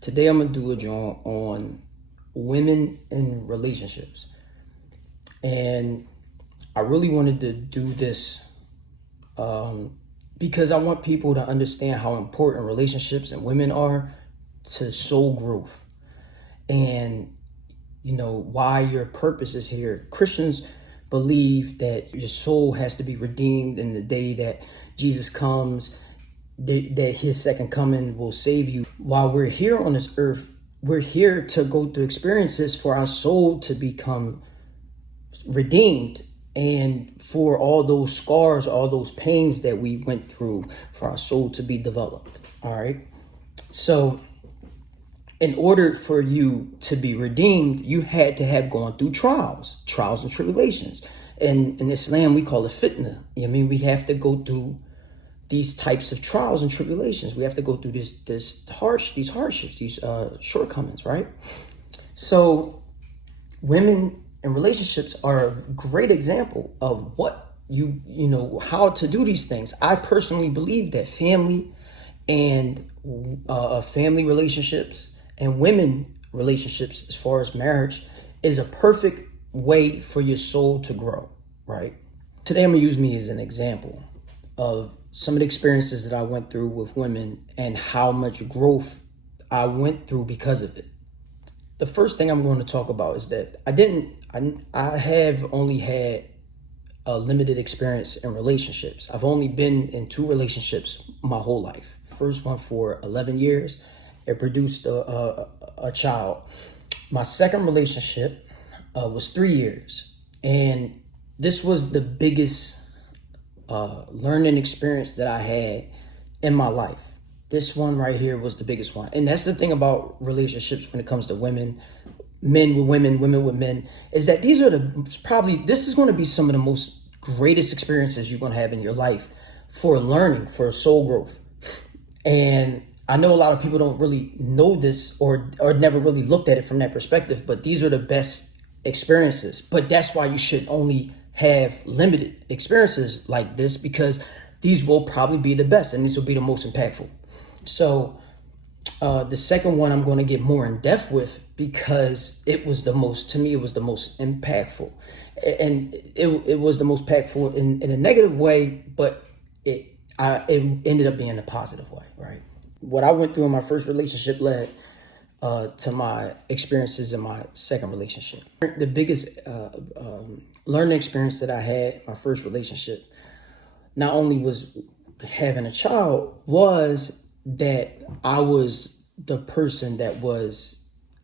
Today I'm gonna do a joint on women in relationships. And I really wanted to do this because I want people to understand how important relationships and women are to soul growth and why your purpose is here. Christians believe that your soul has to be redeemed in the day that Jesus comes, that his second coming will save you. While we're here on this earth, we're here to go through experiences for our soul to become redeemed, and for all those scars, all those pains that we went through, for our soul to be developed. All right. So in order for you to be redeemed, you had to have gone through trials and tribulations. And in Islam, we call it fitna. We have to go through these types of trials and tribulations. We have to go through these hardships, these shortcomings, right? So women in relationships are a great example of what how to do these things. I personally believe that family and family relationships and women relationships, as far as marriage, is a perfect way for your soul to grow, right? Today I'm gonna use me as an example of some of the experiences that I went through with women and how much growth I went through because of it. The first thing I'm going to talk about is that I have only had a limited experience in relationships. I've only been in 2 relationships my whole life. First one for 11 years. It produced a child. My second relationship was 3 years. And this was the biggest learning experience that I had in my life. This one right here was the biggest one. And that's the thing about relationships when it comes to women, men with women, women with men, is that this is going to be some of the most greatest experiences you're going to have in your life for learning, for soul growth. And I know a lot of people don't really know this or never really looked at it from that perspective, but these are the best experiences. But that's why you should only have limited experiences like this, because these will probably be the best and these will be the most impactful. So the second one I'm going to get more in depth with, because it was the most impactful. And it was the most impactful in a negative way, but it ended up being a positive way, right? What I went through in my first relationship led to my experiences in my second relationship. The biggest learning experience that I had in my first relationship, not only was having a child, was that I was the person that was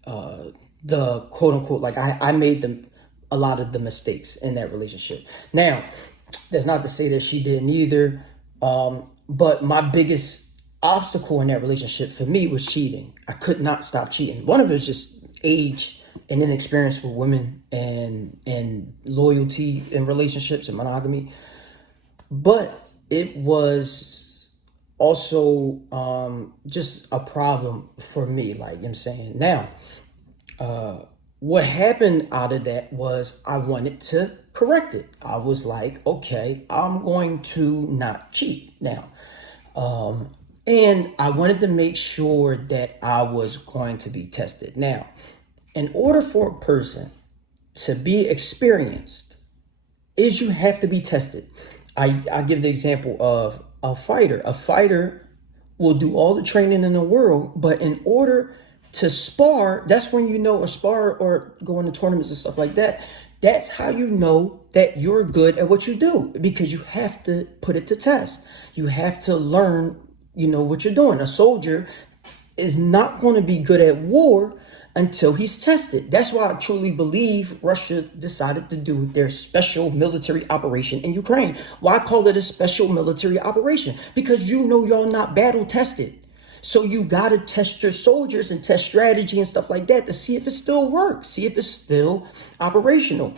the quote unquote, like I made a lot of the mistakes in that relationship. Now, that's not to say that she didn't either, but my biggest obstacle in that relationship for me was cheating. I could not stop cheating. One of it was just age and inexperience with women and loyalty in relationships and monogamy. But it was also just a problem for me, like I'm saying. Now, what happened out of that was I wanted to correct it. I was like, okay, I'm going to not cheat now. And I wanted to make sure that I was going to be tested. Now, in order for a person to be experienced, is you have to be tested. I give the example of a fighter. A fighter will do all the training in the world, but in order to spar, that's when a spar or go into tournaments and stuff like that. That's how you know that you're good at what you do, because you have to put it to test. You have to learn, what you're doing. A soldier is not going to be good at war until he's tested. That's why I truly believe Russia decided to do their special military operation in Ukraine. Why call it a special military operation? Because y'all not battle tested. So you got to test your soldiers and test strategy and stuff like that to see if it still works, see if it's still operational.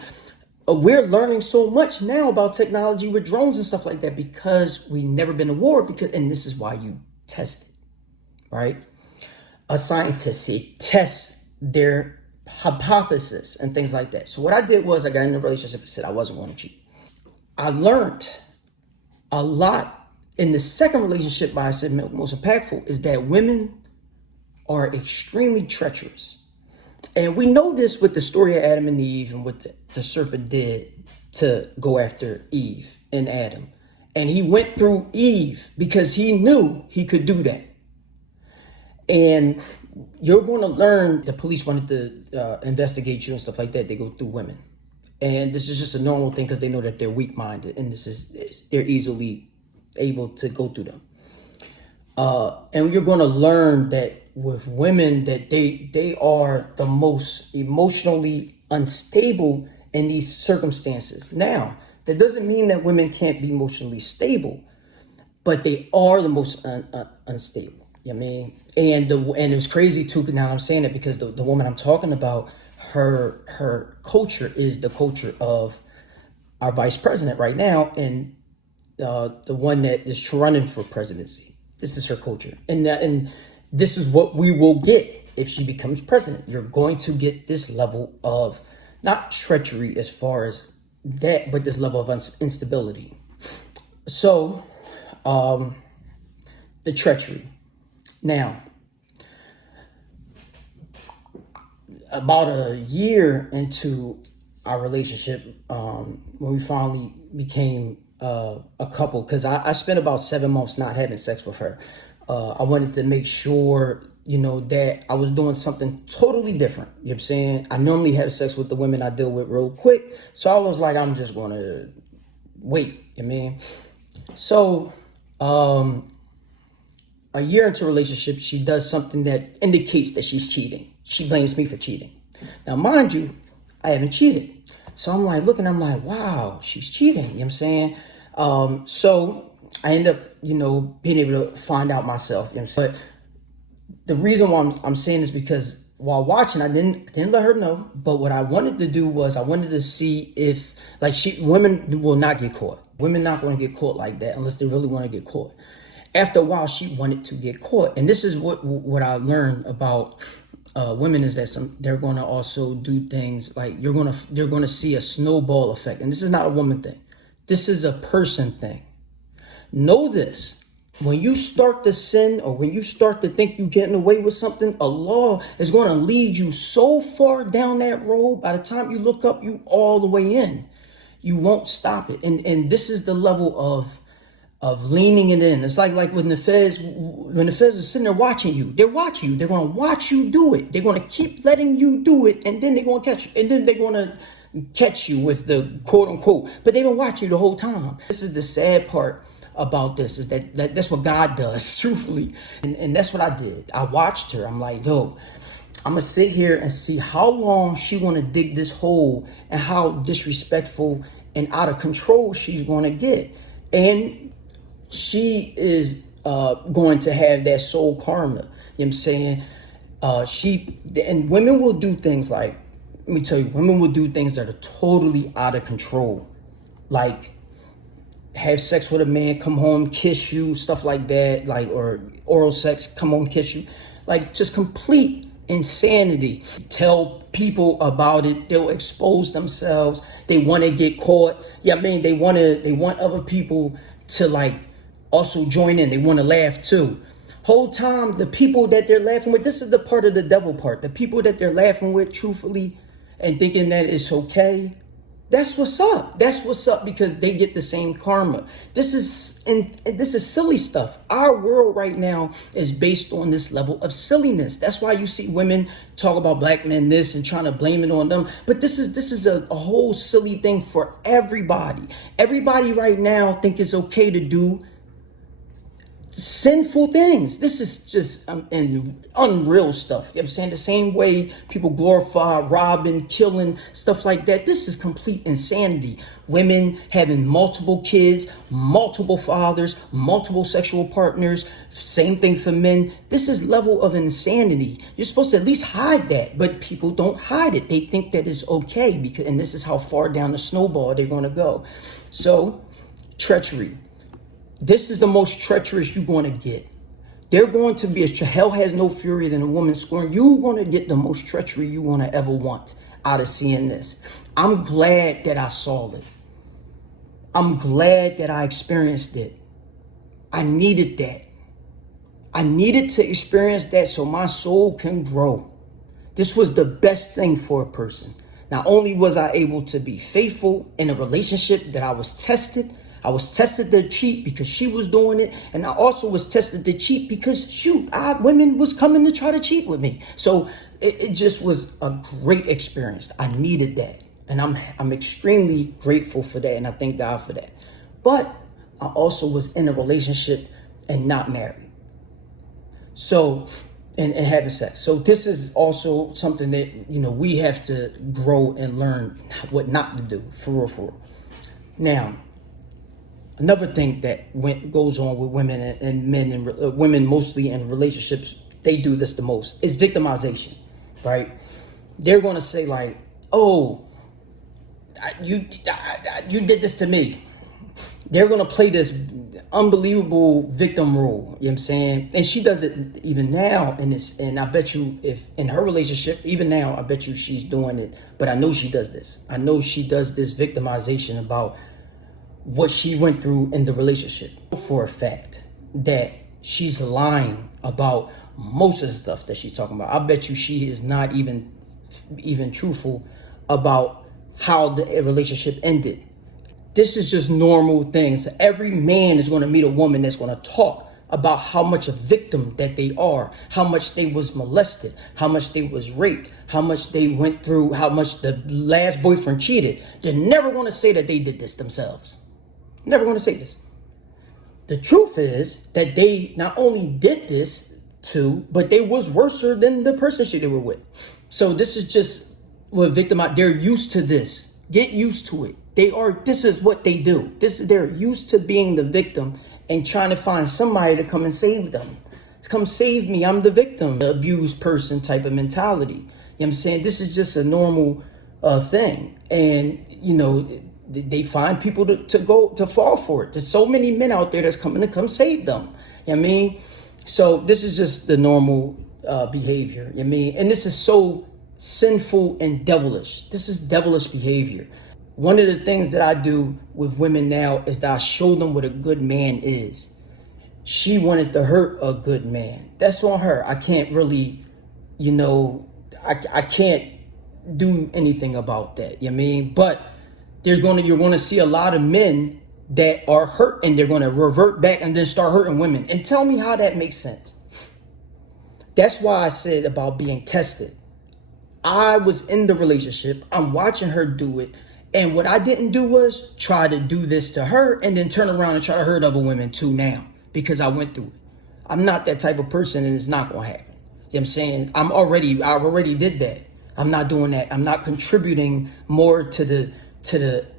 We're learning so much now about technology with drones and stuff like that because we've never been to war, and this is why you test it, right? A scientist, he tests their hypothesis and things like that. So what I did was I got in a relationship and said I wasn't going to cheat. I learned a lot in the second relationship, by I said most impactful, is that women are extremely treacherous. And we know this with the story of Adam and Eve and what the serpent did to go after Eve and Adam. And he went through Eve because he knew he could do that. And you're going to learn the police wanted to investigate you and stuff like that. They go through women. And this is just a normal thing because they know that they're weak-minded and they're easily able to go through them. And you're going to learn that with women that they are the most emotionally unstable in these circumstances. Now, that doesn't mean that women can't be emotionally stable, but they are the most unstable. You know what I mean? And it was crazy too. Now I'm saying it because the woman I'm talking about, her culture is the culture of our vice president right now, and the one that is running for presidency. This is her culture, and this is what we will get if she becomes president. You're going to get this level of not treachery as far as that, but this level of instability. So, the treachery. Now, about a year into our relationship, when we finally became a couple, because I spent about 7 months not having sex with her. I wanted to make sure, that I was doing something totally different. You know what I'm saying? I normally have sex with the women I deal with real quick. So I was like, I'm just going to wait. You know what I mean? So, a year into a relationship, she does something that indicates that she's cheating. She blames me for cheating. Now, mind you, I haven't cheated. So I'm like, I'm like, wow, she's cheating. You know what I'm saying? So I end up, being able to find out myself. You know what I'm saying? But the reason why I'm saying is because while watching, I didn't let her know. But what I wanted to do was I wanted to see if, women will not get caught. Women not going to get caught like that unless they really want to get caught. After a while, she wanted to get caught. And this is what I learned about women is that they're going to also do things like they're going to see a snowball effect. And this is not a woman thing. This is a person thing. Know this. When you start to sin or when you start to think you're getting away with something, Allah is going to lead you so far down that road. By the time you look up, you all the way in. You won't stop it. And this is the level of leaning it in. It's like when the feds are sitting there watching you. They're watching you. They're going to watch you do it. They're going to keep letting you do it. And then they're going to catch you. And then they're going to catch you with the quote unquote. But they've been watching you the whole time. This is the sad part about this is that's what God does, truthfully. And that's what I did. I watched her. I'm like, yo, I'm going to sit here and see how long she want to dig this hole and how disrespectful and out of control she's going to get. And she is going to have that soul karma. You know what I'm saying? And women will do things like, let me tell you, women will do things that are totally out of control. Like have sex with a man, come home, kiss you, stuff like that, or oral sex, come home, kiss you. Like just complete insanity. Tell people about it. They'll expose themselves. They want to get caught. Yeah, I mean, they want other people to also join in. They want to laugh too. Whole time, the people that they're laughing with, this is the part of the devil part. The people that they're laughing with, truthfully, and thinking that it's okay, that's what's up. That's what's up because they get the same karma. This is silly stuff. Our world right now is based on this level of silliness. That's why you see women talk about black men this and trying to blame it on them. But this is a whole silly thing for everybody. Everybody right now think it's okay to do sinful things. This is just and unreal stuff. You know what I'm saying? The same way people glorify robbing, killing, stuff like that. This is complete insanity. Women having multiple kids, multiple fathers, multiple sexual partners. Same thing for men. This is level of insanity. You're supposed to at least hide that, but people don't hide it. They think that it's okay and this is how far down the snowball they're going to go. So, treachery. This is the most treacherous you're going to get. They're going to be hell has no fury than a woman scorned. You're going to get the most treachery you want to ever want out of seeing this. I'm glad that I saw it. I'm glad that I experienced it. I needed that. I needed to experience that so my soul can grow. This was the best thing for a person. Not only was I able to be faithful in a relationship that I was tested to cheat because she was doing it. And I also was tested to cheat because women was coming to try to cheat with me. So it just was a great experience. I needed that. And I'm extremely grateful for that. And I thank God for that. But I also was in a relationship and not married. So, and having sex. So this is also something that, we have to grow and learn what not to do, for real. Now, another thing that goes on with women and men and women mostly in relationships, they do this the most, is victimization, right? They're going to say like, oh, you did this to me. They're going to play this unbelievable victim role. You know what I'm saying? And she does it even now in this. And I bet you if in her relationship, even now, I bet you she's doing it. But I know she does this. I know she does this victimization about what she went through in the relationship. For a fact that she's lying about most of the stuff that she's talking about. I bet you she is not even truthful about how the relationship ended. This is just normal things. Every man is going to meet a woman that's going to talk about how much a victim that they are, how much they was molested, how much they was raped, how much they went through, how much the last boyfriend cheated. They're never going to say that they did this themselves. Never going to say this. The truth is that they not only did this to, but they was worse than the person they were with. So this is just what they're used to this. Get used to it. This is what they do. They're used to being the victim and trying to find somebody to come and save them. Come save me, I'm the victim. The abused person type of mentality. You know what I'm saying? This is just a normal thing. And, they find people to fall for it. There's so many men out there that's coming to come save them. You know what I mean? So this is just the normal behavior. You know what I mean? And this is so sinful and devilish. This is devilish behavior. One of the things that I do with women now is that I show them what a good man is. She wanted to hurt a good man. That's on her. I can't really, I can't do anything about that. You know what I mean? But you're going to see a lot of men that are hurt and they're going to revert back and then start hurting women. And tell me how that makes sense. That's why I said about being tested. I was in the relationship. I'm watching her do it. And what I didn't do was try to do this to her and then turn around and try to hurt other women too now because I went through it. I'm not that type of person and it's not going to happen. You know what I'm saying? I already did that. I'm not doing that. I'm not contributing more to the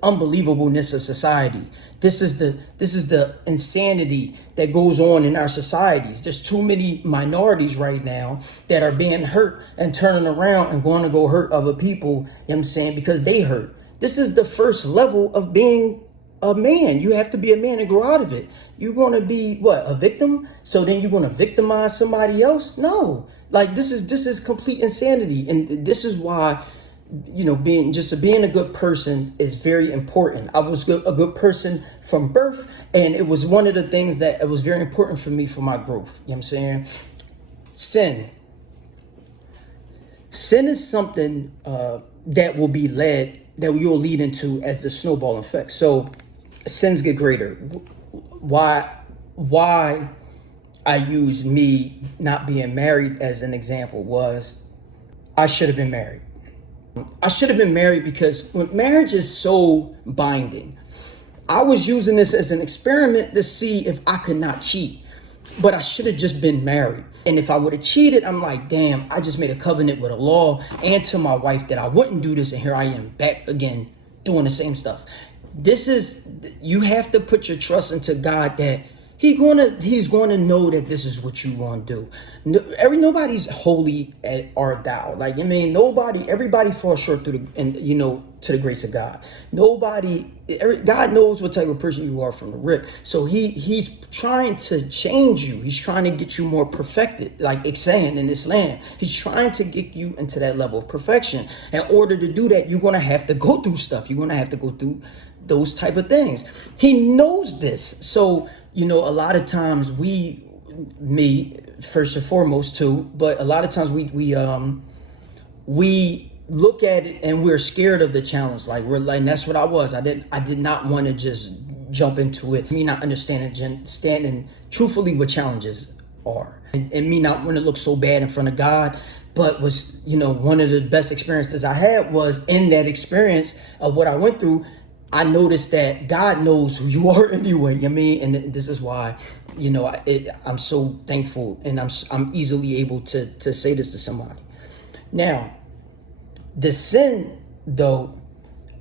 unbelievableness of society. This is the insanity that goes on in our societies. There's too many minorities right now that are being hurt and turning around and going to go hurt other people, you know what I'm saying, because they hurt. This is the first level of being a man. You have to be a man and grow out of it. You're going to be a victim? So then you're going to victimize somebody else? No. Like this is complete insanity. And this is why, being a good person is very important. I was a good person from birth, and it was one of the things that it was very important for me for my growth. You know what I'm saying? Sin is something that you'll lead into as the snowball effect. So sins get greater. Why I used me not being married as an example was I should have been married. I should have been married because when marriage is so binding, I was using this as an experiment to see if I could not cheat. But I should have just been married. And if I would have cheated, I'm like, damn, I just made a covenant with Allah and to my wife that I wouldn't do this. And here I am back again doing the same stuff. You have to put your trust into God that He's going to know that this is what you want to do. Nobody's holy or thou. Everybody falls short to the grace of God. God knows what type of person you are from the rip. So he's trying to change you. He's trying to get you more perfected, like it's saying in Islam. He's trying to get you into that level of perfection. In order to do that, you're going to have to go through stuff. You're going to have to go through those type of things. He knows this. So, a lot of times me first and foremost too, but a lot of times we look at it and we're scared of the challenge. Like we're like, and that's what I was. I did not want to just jump into it. Me not standing truthfully what challenges are, and me not want to look so bad in front of God. But was, one of the best experiences I had was in that experience of what I went through. I noticed that God knows who you are anyway. You know what I mean? And this is why, I'm so thankful, and I'm easily able to say this to somebody. Now, the sin, though,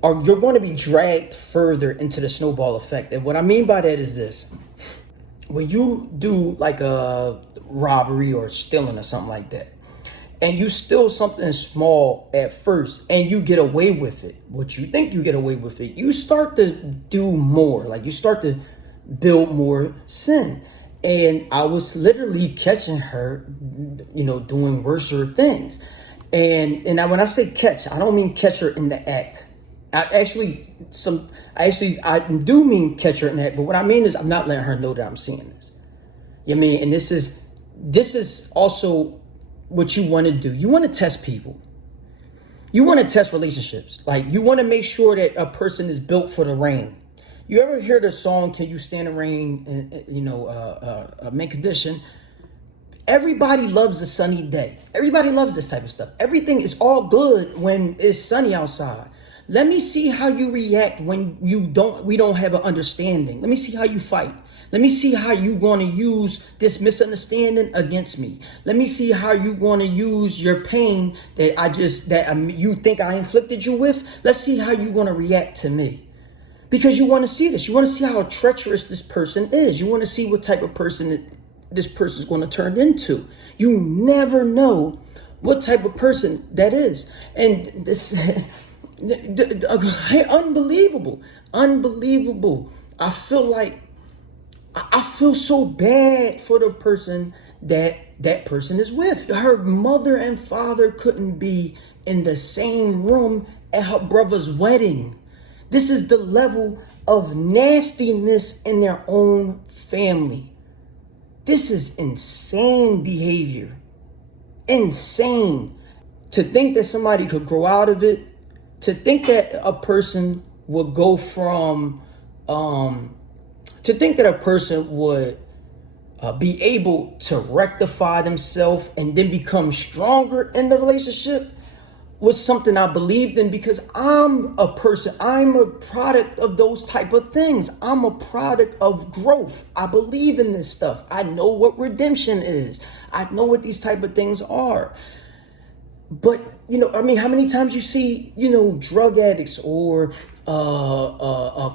you're going to be dragged further into the snowball effect. And what I mean by that is this. When you do like a robbery or stealing or something like that, and you steal something small at first and you get away with it, what you think you get away with it, you start to do more. Like you start to build more sin. And I was literally catching her, doing worser things. And when I say catch, I don't mean catch her in the act. I do mean catch her in the act, but what I mean is I'm not letting her know that I'm seeing this. You know what I mean? And this is also what you want to do. You want to test people. You want to test relationships. Like you want to make sure that a person is built for the rain. You ever hear the song, "Can You Stand the Rain?" And Mint Condition. Everybody loves a sunny day. Everybody loves this type of stuff. Everything is all good when it's sunny outside. Let me see how you react when we don't have an understanding. Let me see how you fight. Let me see how you going to use this misunderstanding against me. Let me see how you going to use your pain that you think I inflicted you with. Let's see how you going to react to me. Because you want to see this. You want to see how treacherous this person is. You want to see what type of person this person is going to turn into. You never know what type of person that is. And this unbelievable. I feel so bad for the person that person is with. Her mother and father couldn't be in the same room at her brother's wedding. This is the level of nastiness in their own family. This is insane behavior. Insane. To think that somebody could grow out of it, to think that a person would go from to think that a person would be able to rectify themselves and then become stronger in the relationship was something I believed in, because I'm a product of those type of things. I'm a product of growth. I believe in this stuff. I know what redemption is. I know what these type of things are. But, how many times you see, drug addicts or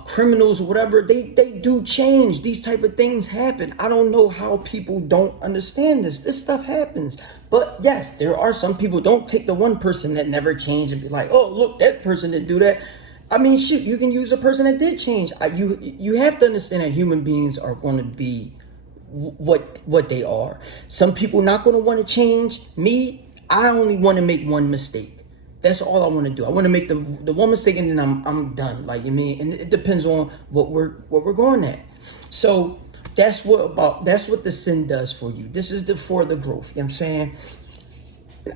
criminals or whatever, they do change. These type of things happen. I don't know how people don't understand this. This stuff happens. But yes, there are some people. Don't take the one person that never changed and be like, oh, look, that person didn't do that. I mean, shit, you can use a person that did change. You have to understand that human beings are going to be what they are. Some people not going to want to change. Me, I only want to make one mistake. That's all I want to do. I want to make the one mistake and then I'm done. Like, and it depends on what we're going at. So that's what the sin does for you. This is for the growth. You know what I'm saying?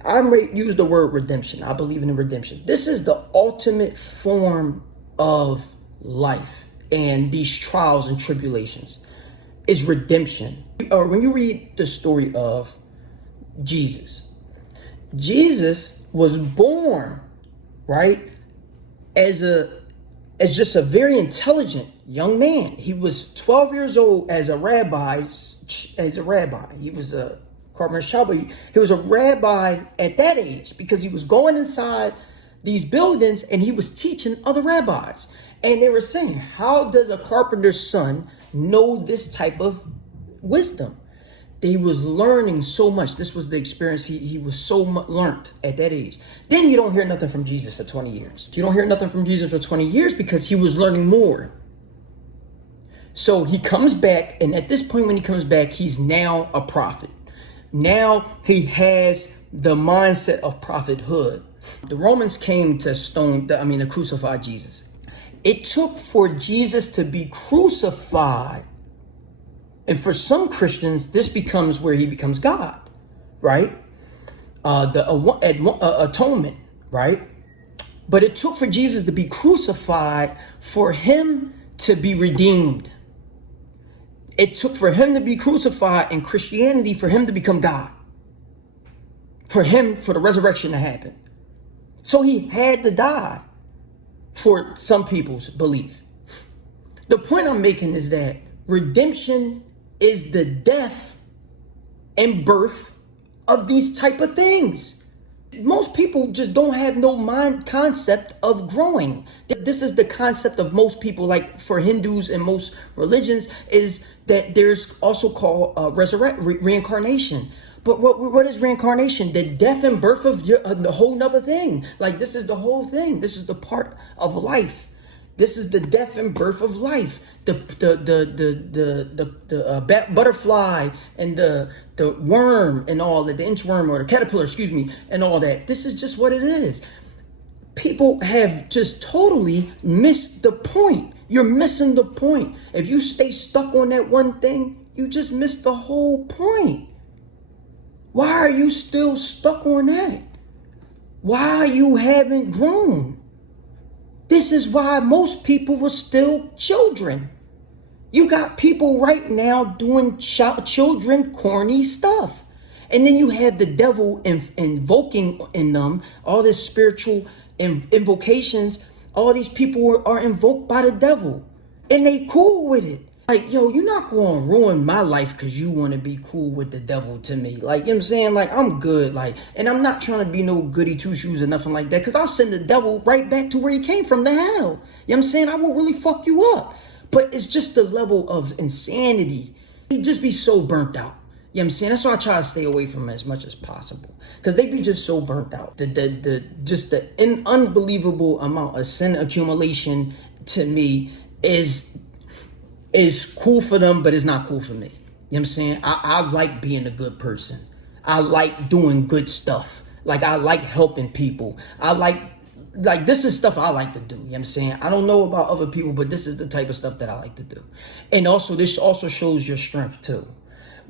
I use the word redemption. I believe in the redemption. This is the ultimate form of life and these trials and tribulations is redemption. Or when you read the story of Jesus was born, right, as just a very intelligent young man. He was 12 years old as a rabbi. He was a carpenter's child, but he was a rabbi at that age because he was going inside these buildings and he was teaching other rabbis. And they were saying, how does a carpenter's son know this type of wisdom? He was learning so much. This was the experience. He was so much learned at that age. Then you don't hear nothing from Jesus for 20 years. You don't hear nothing from Jesus for 20 years because he was learning more. So he comes back, and at this point when he comes back, he's now a prophet. Now he has the mindset of prophethood. The Romans came to crucify Jesus. It took for Jesus to be crucified And for some Christians, this becomes where he becomes God, right? The atonement, right? But it took for Jesus to be crucified for him to be redeemed. It took for him to be crucified in Christianity for him to become God. For the resurrection to happen. So he had to die for some people's belief. The point I'm making is that redemption is the death and birth of these type of things. Most people just don't have no mind concept of growing. This is the concept of most people, like for Hindus and most religions, is that there's also called reincarnation. But what is reincarnation? The death and birth of the whole nother thing. Like, this is the whole thing. This is the part of life. This is the death and birth of life. The butterfly and the worm and all that, the inchworm or the caterpillar, and all that. This is just what it is. People have just totally missed the point. You're missing the point. If you stay stuck on that one thing, you just missed the whole point. Why are you still stuck on that? Why you haven't grown? This is why most people were still children. You got people right now doing children corny stuff. And then you have the devil invoking in them all this spiritual invocations. All these people are invoked by the devil. And they cool with it. Like, yo, you're not going to ruin my life because you want to be cool with the devil to me. Like, you know what I'm saying? Like, I'm good. Like, and I'm not trying to be no goody two-shoes or nothing like that, because I'll send the devil right back to where he came from, to hell. You know what I'm saying? I will really fuck you up. But it's just the level of insanity. He just be so burnt out. You know what I'm saying? That's why I try to stay away from him as much as possible, because they be just so burnt out. The unbelievable amount of sin accumulation to me is cool for them, but it's not cool for me. You know what I'm saying? I like being a good person. I like doing good stuff. Like, I like helping people. I like this is stuff I like to do. You know what I'm saying? I don't know about other people, but this is the type of stuff that I like to do. And also, this also shows your strength too.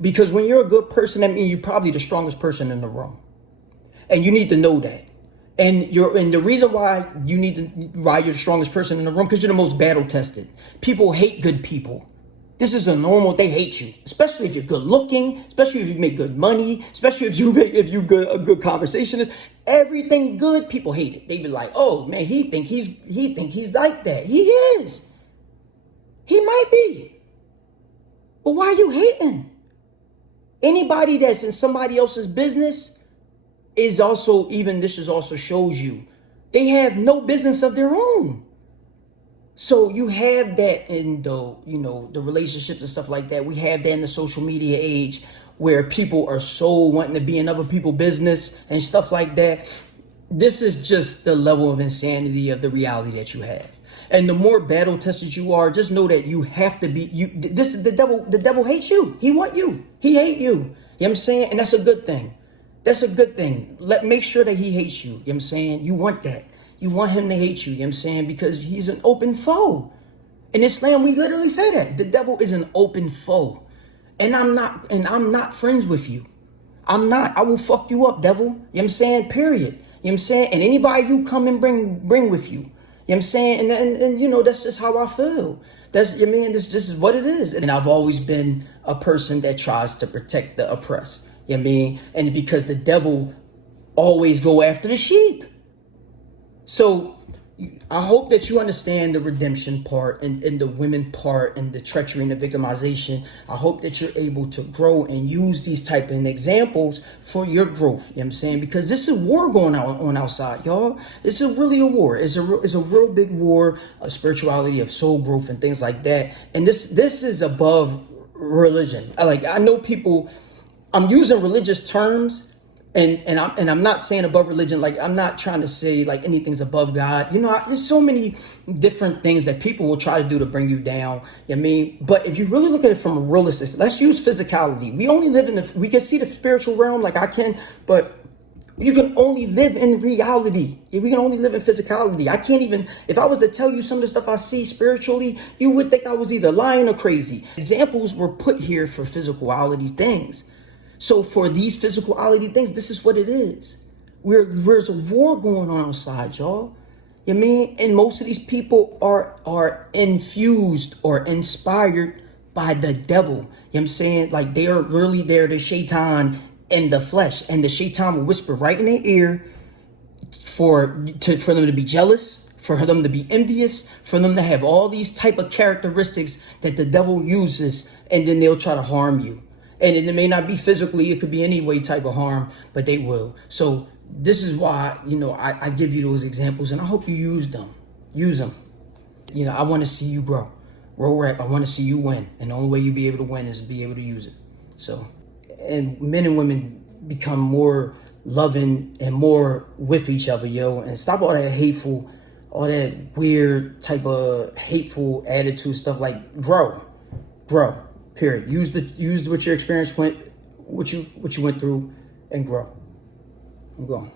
Because when you're a good person, that means you're probably the strongest person in the room. And you need to know that. And the reason why you're the strongest person in the room, because you're the most battle tested. People hate good people. This is a normal. They hate you, especially if you're good looking, especially if you make good money, especially if you a good conversationist. Everything good, people hate it. They be like, oh man, he think he's like that. He is. He might be. But why are you hating? Anybody that's in somebody else's business this also shows you they have no business of their own. So you have that in the relationships and stuff like that. We have that in the social media age, where people are so wanting to be in other people's business and stuff like that. This is just the level of insanity of the reality that you have. And the more battle tested you are, just know that you have to be the devil hates you. He want you. He hate you. You know what I'm saying? And that's a good thing. That's a good thing. Make sure that he hates you. You know what I'm saying? You want that. You want him to hate you. You know what I'm saying? Because he's an open foe. In Islam, we literally say that. The devil is an open foe. And I'm not friends with you. I'm not. I will fuck you up, devil. You know what I'm saying? Period. You know what I'm saying? And anybody you come and bring with you. You know what I'm saying? And that's just how I feel. This is what it is. And I've always been a person that tries to protect the oppressed. You know what I mean? And because the devil always go after the sheep. So I hope that you understand the redemption part and the women part and the treachery and the victimization. I hope that you're able to grow and use these type of examples for your growth. You know what I'm saying? Because this is war going on outside, y'all. This is really a war. It's a real big war of spirituality, of soul growth and things like that. And this is above religion. I know people. I'm using religious terms, and I'm not saying above religion. Like, I'm not trying to say like anything's above God. There's so many different things that people will try to do to bring you down. You know what I mean? But if you really look at it from a realistic, let's use physicality. We only live we can see the spiritual realm, like I can, but You can only live in reality. We can only live in physicality. I can't even, if I was to tell you some of the stuff I see spiritually, you would think I was either lying or crazy. Examples were put here for physicality things. So for these physicality things, this is what it is. There's a war going on outside, y'all. You know what I mean? And most of these people are infused or inspired by the devil. You know what I'm saying? Like they are really there, the shaitan in the flesh. And the shaitan will whisper right in their ear for them to be jealous, for them to be envious, for them to have all these type of characteristics that the devil uses, and then they'll try to harm you. And it may not be physically, it could be any way type of harm, but they will. So this is why, I give you those examples, and I hope you use them. Use them. I want to see you grow. Roll rap, I want to see you win. And the only way you'll be able to win is to be able to use it. So, and men and women become more loving and more with each other, yo. And stop all that hateful, all that weird type of hateful attitude stuff. Like, grow. Period. Use what your experience what you went through, and grow. I'm going.